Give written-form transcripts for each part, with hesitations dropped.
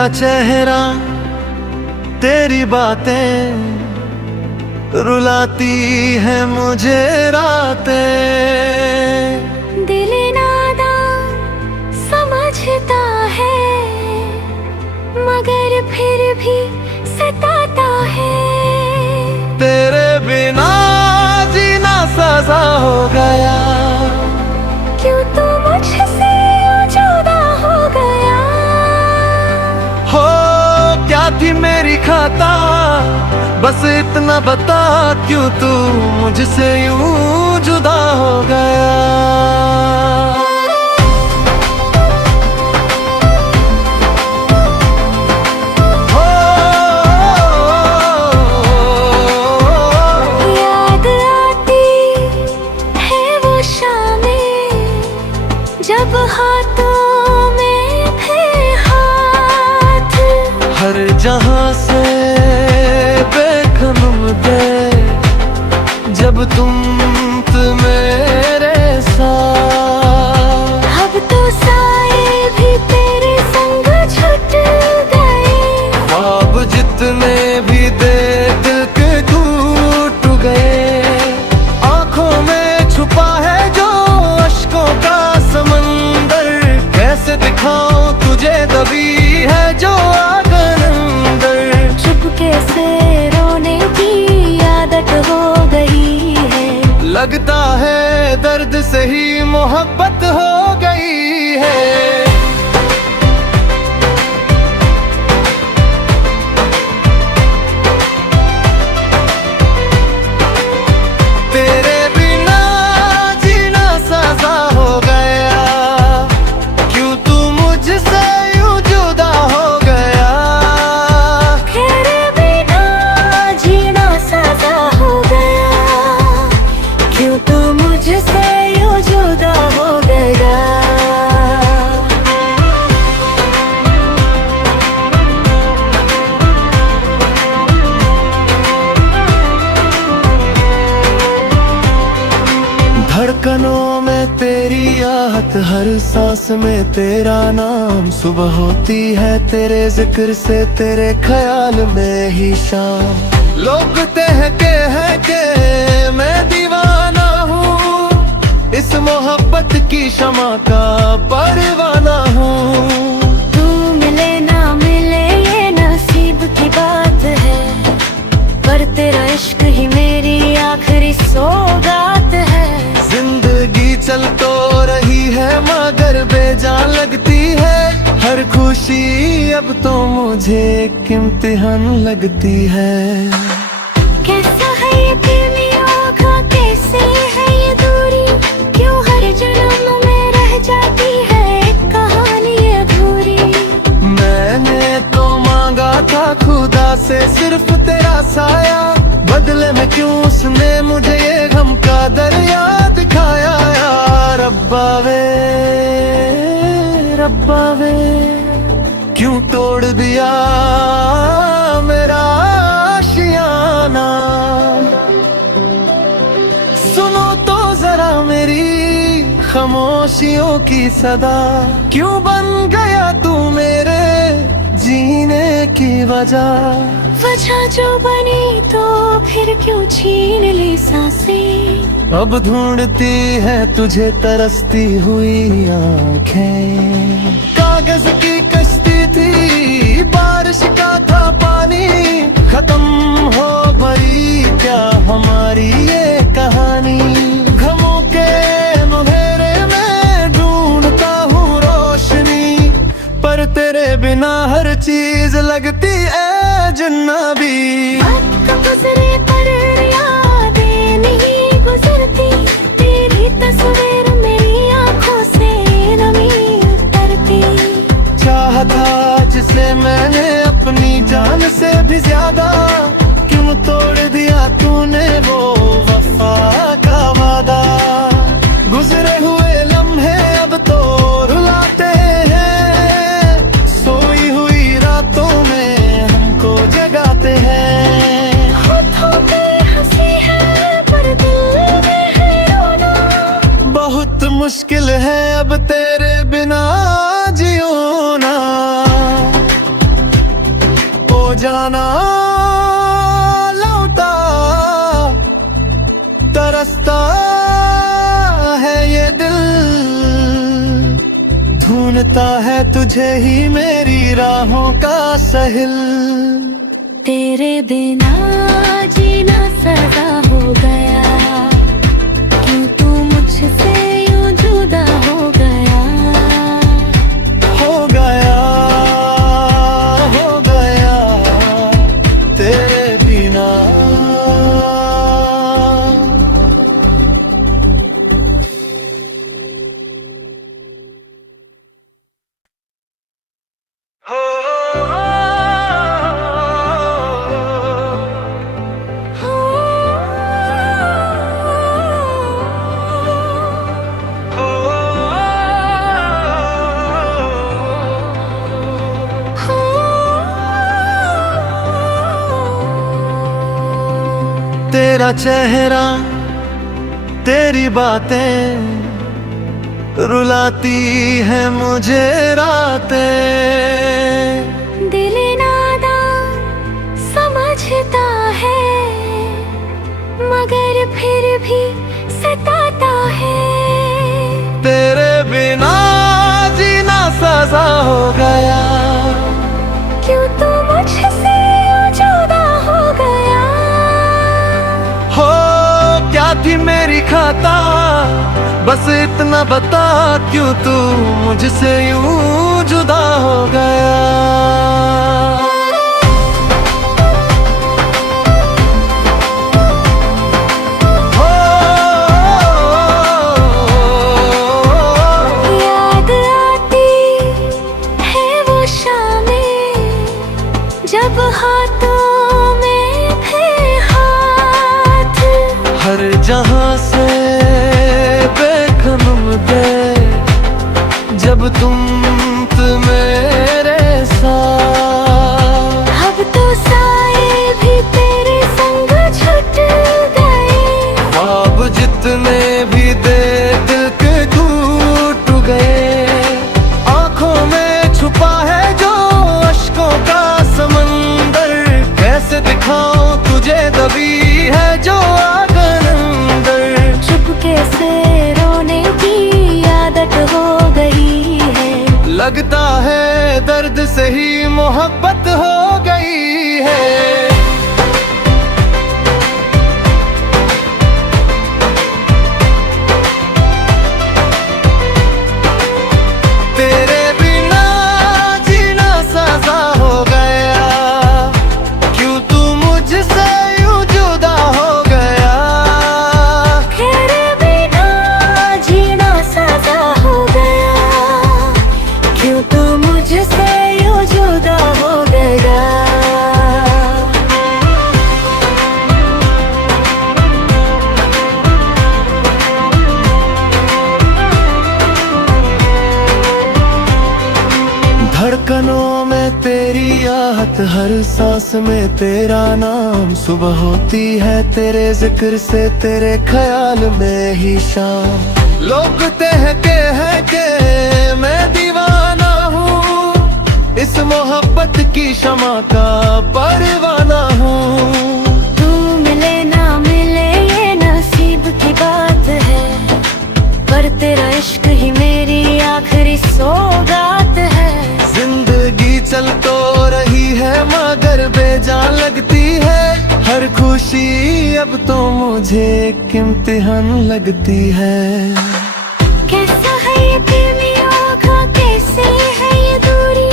तेरा चेहरा तेरी बातें रुलाती है मुझे रातें। दिल नादा समझता है मगर फिर भी सताता है। तेरे बिना जीना सजा हो गया, क्यों तू मुझसे जुदा हो गया। हो क्या थी मेरी खाता, बस इतना बता क्यों तू मुझसे यूं जुदा हो गया। जब हाथों में थे हाथ, हर जहां से बेखनुम दे जब तुम मेरे साथ। अब तो साए भी तेरे संग छूट गए, ख्वाब जितने भी दे दिल के टूट गए। आंखों में छुपा है जो अश्कों का समंदर, कैसे दिखाऊं तुझे दबी है जो आगन अंदर। चुपके से रोने की आदत हो गई है, लगता है दर्द से ही मोहब्बत हो गई है। धड़कनों में तेरी आहट, हर सांस में तेरा नाम। सुबह होती है तेरे जिक्र से, तेरे ख्याल में ही शाम। लोग कहते हैं कि मैं दीवाना हूँ, इस मोहब्बत की शमा का परवाना हूँ। तू मिले ना मिले ये नसीब की बात है, पर तेरा इश्क ही मेरी आखिरी सौगात है। जिंदगी चल तो रही है मगर बेजान लगती है, हर खुशी अब तो मुझे एक इम्तिहान लगती है। कैसा है ये प्रेमी आँखा, कैसे है ये दूरी, क्यों हर जन्म में रह जाती है एक कहानी अधूरी। मैंने तो मांगा था खुदा से सिर्फ तेरा साया, बदले में क्यों उसने मुझे ये गम का दरिया दिखाया। यार रब्बा वे क्यों तोड़ दिया मेरा आशियाना। सुनो तो जरा मेरी खामोशियों की सदा, क्यों बन गया तू मेरे जीने की वजह। वजह जो बनी तो फिर क्यों छीन ली सांसें। अब ढूंढती है तुझे तरसती हुई आँखें। कागज की कश्ती थी, बारिश का था पानी, खत्म हो गई क्या हमारी ये कहानी। गमों के मुहेरे में ढूंढता हूँ रोशनी, पर तेरे बिना हर चीज लगती है जन्नबी। गुजरे पर यादें नहीं गुजरती, तेरी तस्वीर मेरी आंखों से नमी उतरती। चाहता जिसे मैंने अपनी जान से भी ज्यादा, क्यों तोड़ दिया तूने वो वफा का वादा। गुजरे हुए लम्हे अब तो रुलाते हैं, सोई हुई रातों में हमको जगाते हैं। होठों पे हंसी है पर दिल में है रोना, बहुत मुश्किल है अब तेरे बिना जियोना। ढूंढता है ये दिल, ढूंढता है तुझे ही मेरी राहों का साहिल। तेरे बिना जीना सजा हो गया, क्यों तू मुझसे यूं जुदा हो गया। हो गया, हो गया तेरे बिना। तेरा चेहरा, तेरी बातें रुलाती है मुझे रातें। दिल नादा समझता है, मगर फिर भी सताता है। तेरे बिना जीना सजा हो गया, क्यों तू मुझसे जुदा हो गया। हो क्या थी मेरी खाता, बस इतना बता, क्यों तू मुझसे यूं जुदा हो गया। याद आती है वो शामें, जब हाथों में थे हाथ। हर जहां से बेखनुम दे, जब तुम मेरे साथ। अब तो साए भी तेरे संग छूट गए, ख्वाब जितने भी देख के टूट गए। आंखों में छुपा है जो अश्कों का समंदर, कैसे दिखाऊं तुझे दबी है जो आगन अंदर। चुपके से रोने की आदत हो गई है, लगता है दर्द से ही मोहब्बत हो गई है। तेरे बिना जीना सजा हो गया, क्यों तू मुझसे यूं जुदा हो गया। तेरे बिना जीना सजा हो गया, क्यों तू मुझसे यूं जुदा हो गया। धड़कनों में तेरी आहट, हर सांस में तेरा नाम। सुबह होती है तेरे जिक्र से, तेरे ख्याल में ही शाम। लोग कहते के मैं दीवाना हूँ, इस मोहब्बत की शमा का परवाना हूँ। तू मिले ना मिले ये नसीब की बात है, पर तेरा इश्क ही मेरी आखिरी सौगात है। जिंदगी चल तो रही है मगर बेजान लगती है, हर खुशी अब तो मुझे एक इम्तिहान लगती है। कैसा है ये प्रेमी आँखा, कैसे है ये दूरी,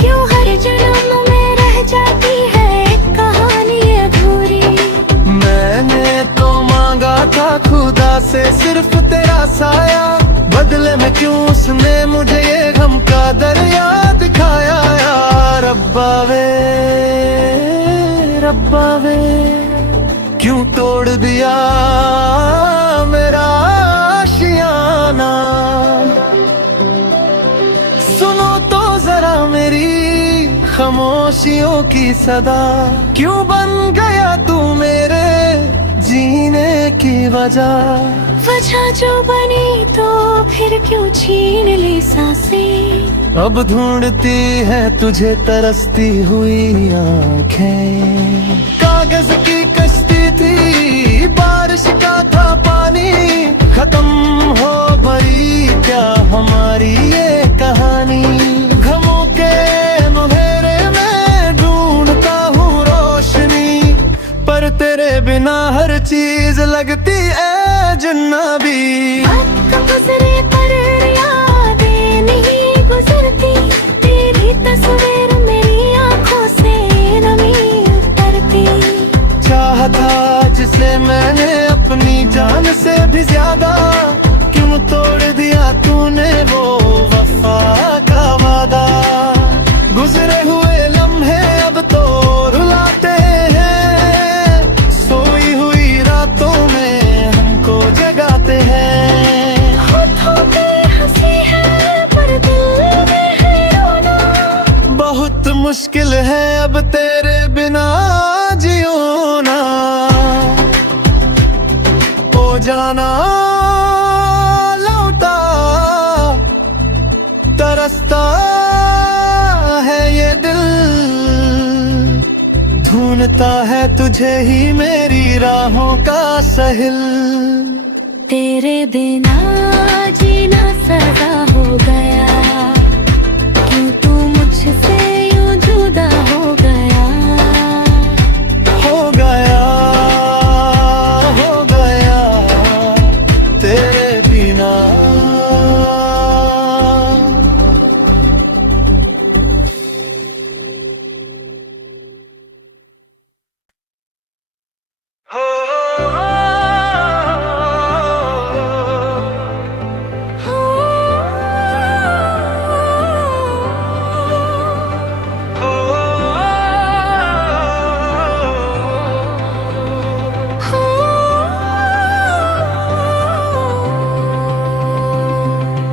क्यों हर जन्म में रह जाती है एक कहानी अधूरी। मैंने तो मांगा था खुदा से सिर्फ तेरा साया, बदले में क्यों उसने मुझे ये गम का दरिया दिखाया। यार रब्बा वे, रब्बा वे, क्यों तोड़ दिया मेरा आशियाना। सुनो तो जरा मेरी खामोशियों की सदा, क्यों बन गया तू मेरे जीने की वजह। वजह जो बनी तो फिर क्यों छीन ली सांसें। अब ढूंढती है तुझे तरसती हुई आंखें। कागज की कश्ती थी बारिश का था पानी, खत्म हो भरी क्या हमारी ये कहानी। गमों के अंधेरे में ढूंढता हूँ रोशनी, पर तेरे बिना हर चीज लगती है जन्नबी। वक्त गुजरे पर यादें नहीं गुजरती, तेरी तस्वीर मेरी आंखों से नमी उतरती। चाहा था जिसे मैंने अपनी जान से भी ज्यादा, क्यों तोड़ दिया तूने वो वफा का वादा। गुजरे हुए लम्हे अब तो रुलाते हैं, सोई हुई रातों में हमको जगाते हैं। होठों पे हंसी है पर दिल में है रोना, बहुत मुश्किल है अब तेरे बिना जियो ना। ओ जाना लौटा तरसता है ये दिल, ढूंढता है तुझे ही मेरी राहों का साहिल। तेरे बिना जीना सजा हो गया, क्यों तू मुझसे यूं जुदा हो गया। हो गया, हो गया तेरे बिना।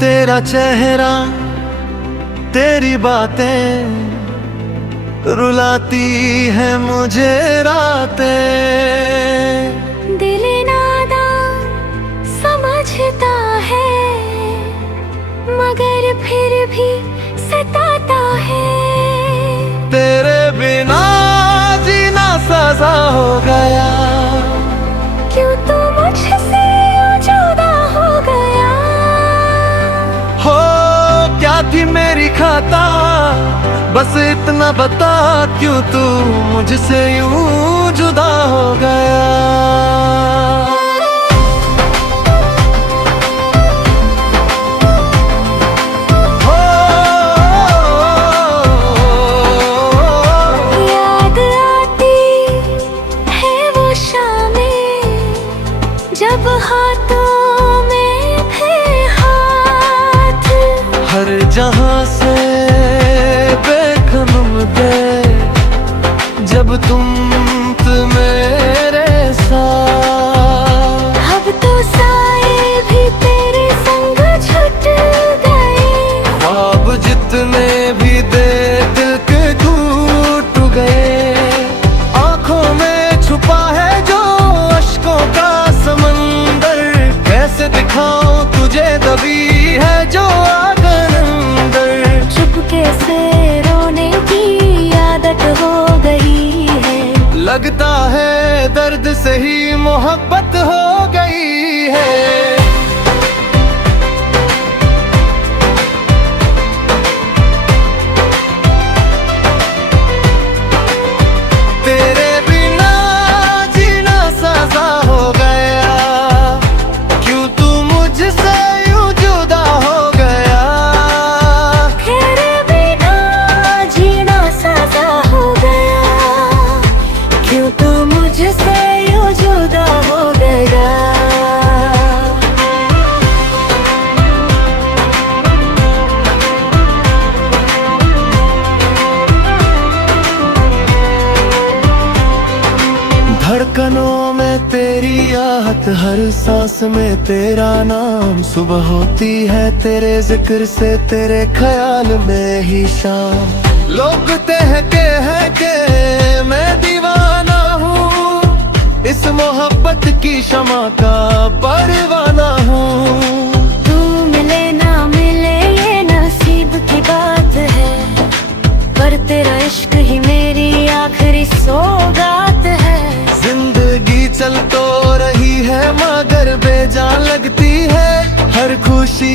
तेरा चेहरा तेरी बातें रुलाती है मुझे रातें। दिल नादा समझता है, मगर फिर भी सताता है। तेरे बिना जीना सजा हो गया, क्यों तू मुझसे जुदा हो गया। हो क्या थी मेरी खाता, बस इतना बता क्यों तू मुझसे यूं जुदा हो गया। याद आती है वो शामें, जब हाथों में थे हाथ। हर जहां से बेखनुम दे, जब तुम मेरे साथ। अब तो साए भी तेरे संग छूट गए, ख्वाब जितने भी दे दिल के टूट गए। आंखों में छुपा है जो अश्कों का समंदर, कैसे दिखाऊं तुझे दबी है जो आग अंदर। चुपके से रोने की आदत हो गई है, लगता है दर्द से ही मोहब्बत हो गई है। तेरे बिना जीना सजा हो गया, क्यों तू मुझसे यूं जुदा हो गया। तेरे बिना जीना सजा हो गया, क्यों तू मुझसे यूं जुदा हो गया। धड़कनों में तेरी आहट, हर सांस में तेरा नाम। सुबह होती है तेरे जिक्र से, तेरे ख्याल में ही शाम। लोग कहते हैं कि मैं दीवाना हूँ, इस मोहब्बत की शमा का परवाना हूँ। तू मिले ना मिले ये नसीब की बात है, पर तेरा इश्क ही मेरी आखिरी सौगात है। जिंदगी चल तो रही लगती है हर खुशी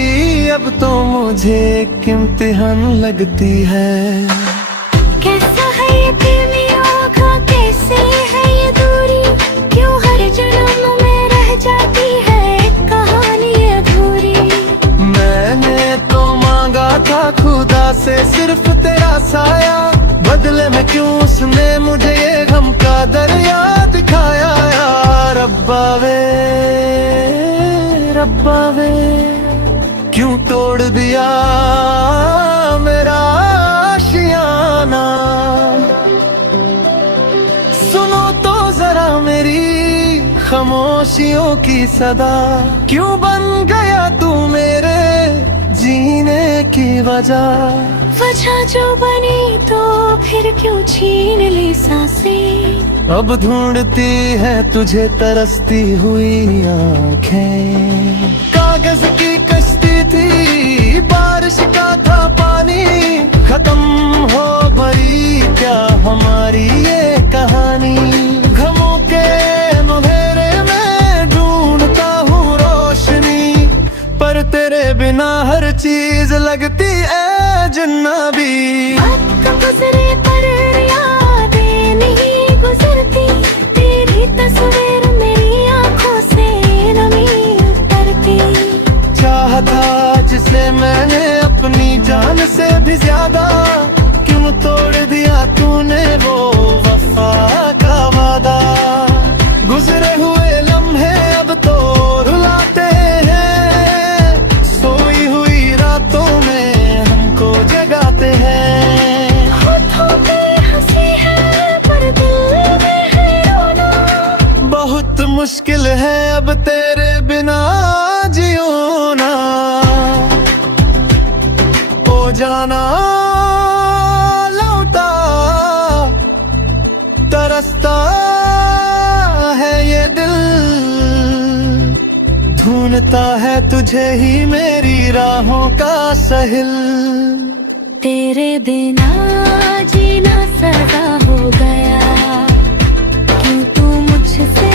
अब तो मुझे एक इम्तिहान लगती है। कैसा है ये प्रेमी आँखा, कैसे है ये दूरी, क्यों हर जन्म में रह जाती है एक कहानी अधूरी। मैंने तो मांगा था खुदा से सिर्फ तेरा साया, बदले में क्यों उसने मुझे ये गम का दरिया दिखाया। यार रब्बा वे क्यों तोड़ दिया मेरा आशियाना। सुनो तो जरा मेरी खामोशियों की सदा, क्यों बन गया तू मेरे जीने की वजह। वजह जो बनी तो फिर क्यों छीन ली सांसें। अब ढूंढती है तुझे तरसती हुई आँखें। कागज की कश्ती थी बारिश का था पानी, खत्म हो गई क्या हमारी ये कहानी। गमों के मुहेरे में ढूंढता हूँ रोशनी, पर तेरे बिना हर चीज लगती है जन्नबी। वक्त गुजरे पर यादें नहीं गुजरती, तेरी तस्वीर मेरी आंखों से नमी उतरती। चाहता जिसे मैंने अपनी जान से भी ज्यादा, क्यों तोड़ दिया तूने वो वफा का वादा। गुजरे हुए लम्हे अब तो रुलाते हैं, सोई हुई रातों में हमको जगाते हैं। होठों पे हंसी है पर दिल में है रोना, बहुत मुश्किल है अब तेरे बिना जियोना। ओ जाना लौटा तरसता है ये दिल, ढूंढता है तुझे ही मेरी राहों का साहिल। तेरे बिना जीना सजा हो गया, क्यों तू मुझसे